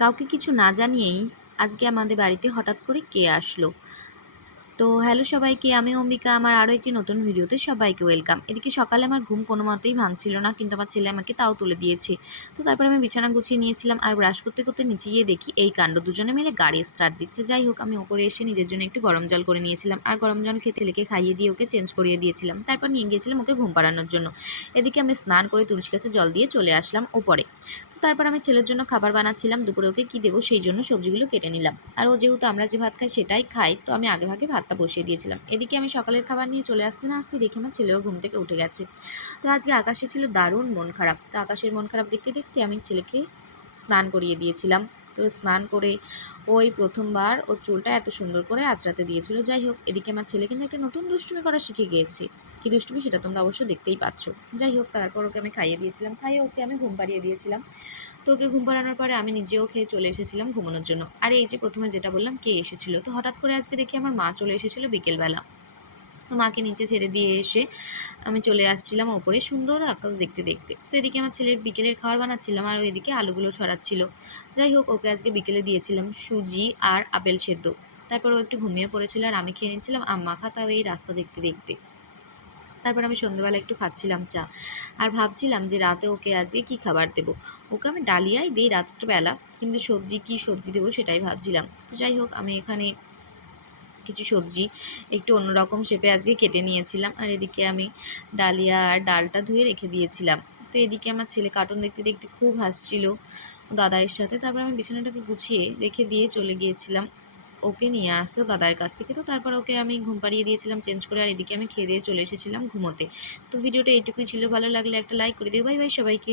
কাউকে কিছু না জানিয়েই আজকে আমাদের বাড়িতে হঠাৎ করে কে আসলো। তো হ্যালো সবাইকে, আমি অম্বিকা। আমার আরও একটি নতুন ভিডিওতে সবাইকে ওয়েলকাম। এদিকে সকালে আমার ঘুম কোনো মতেই ভাঙছিল না, কিন্তু আমার ছেলে আমাকে তাও তুলে দিয়েছে। তো তারপর আমি বিছানা গুছিয়ে নিয়েছিলাম, আর ব্রাশ করতে করতে নিচে গিয়ে দেখি এই কাণ্ড, দুজনে মিলে গাড়ি স্টার্ট দিচ্ছে। যাই হোক, আমি ওপরে এসে নিজের জন্য একটু গরম জল করে নিয়েছিলাম, আর গরম জল খেতে ছেলেকে খাইয়ে দিয়ে ওকে চেঞ্জ করিয়ে দিয়েছিলাম। তারপর নিয়ে গিয়েছিলাম ওকে ঘুম পাড়ানোর জন্য। এদিকে আমি স্নান করে তুলসী গাছে জল দিয়ে চলে আসলাম ওপরে। তো তারপর আমি ছেলের জন্য খাবার বানাচ্ছিলাম, দুপুরে ওকে কী দেবো সেই জন্য সবজিগুলো কেটে নিলাম। আর ও যেহেতু আমরা যে ভাত খাই সেটাই খাই, তো আমি আগে ভাগে ভাতটা বসিয়ে দিয়েছিলাম। এদিকে আমি সকালের খাবার নিয়ে চলে আসতে না আসতে দেখি আমার ছেলেও ঘুম থেকে উঠে গেছে। তো আজকে আকাশে ছিল দারুণ মন খারাপ। তো আকাশের মন খারাপ দেখতে দেখতে আমি ছেলেকে স্নান করিয়ে দিয়েছিলাম। তো স্নান করে ওই প্রথমবার ওর চুলটা এত সুন্দর করে আঁচড়াতে দিয়েছিল। যাই হোক, এদিকে আমার ছেলে কিন্তু একটা নতুন দুষ্টুমি করা শিখে গিয়েছে। কি দুষ্টুমি সেটা তোমরা অবশ্য দেখতেই পাচ্ছ। যাই হোক, তারপর ওকে আমি খাইয়ে দিয়েছিলাম, খাইয়ে ওকে আমি ঘুম পাড়িয়ে দিয়েছিলাম। তো ওকে ঘুম পাড়ানোর পরে আমি নিজেও খেয়ে চলে এসেছিলাম ঘুমানোর জন্য। আর এই যে প্রথমে যেটা বললাম কে এসেছিল, তো হঠাৎ করে আজকে দেখি আমার মা চলে এসেছিল বিকেলবেলা। তো মাকে নিচে ছেড়ে দিয়ে এসে আমি চলে আসছিলাম ওপরে সুন্দর আকাশ দেখতে দেখতে। তো এদিকে আমার ছেলের বিকেলের খাবার বানাচ্ছিলাম, আর ওইদিকে আলুগুলো ছড়াচ্ছিল। যাই হোক, ওকে আজকে বিকেলে দিয়েছিলাম সুজি আর আপেল সেদ্ধ। তারপর ও একটু ঘুমিয়ে পড়েছিল, আর আমি খেয়ে নিচ্ছিলাম আম মাখা, তাও এই রাস্তা দেখতে দেখতে। তারপর আমি সন্ধ্যেবেলা একটু খাচ্ছিলাম চা, আর ভাবছিলাম যে রাতে ওকে আজকে কী খাবার দেবো। ওকে আমি ডালিয়াই দিই রাত্রেবেলা, কিন্তু কী সবজি দেবো সেটাই ভাবছিলাম। তো যাই হোক, আমি এখানে কিছু সবজি একটু অন্যরকম শেপে আজকে কেটে নিয়েছিলাম, আর এদিকে আমি ডালিয়া আর ডালটা ধুয়ে রেখে দিয়েছিলাম। তো এদিকে আমার ছেলে কার্টুন দেখতে দেখতে খুব হাসছিল দাদাইয়ের সাথে। তারপর আমি বিছানাটাকে গুছিয়ে রেখে দিয়ে চলে গিয়েছিলাম ওকে নিয়ে আসতো দাদার কাছ থেকে। তো তারপর ওকে আমি ঘুম পাড়িয়ে দিয়েছিলাম চেঞ্জ করে, আর এদিকে আমি খেয়ে দিয়ে চলে এসেছিলাম ঘুমোতে। তো ভিডিওটা এইটুকুই ছিল, ভালো লাগলে একটা লাইক করে দিও। বাই বাই সবাইকে।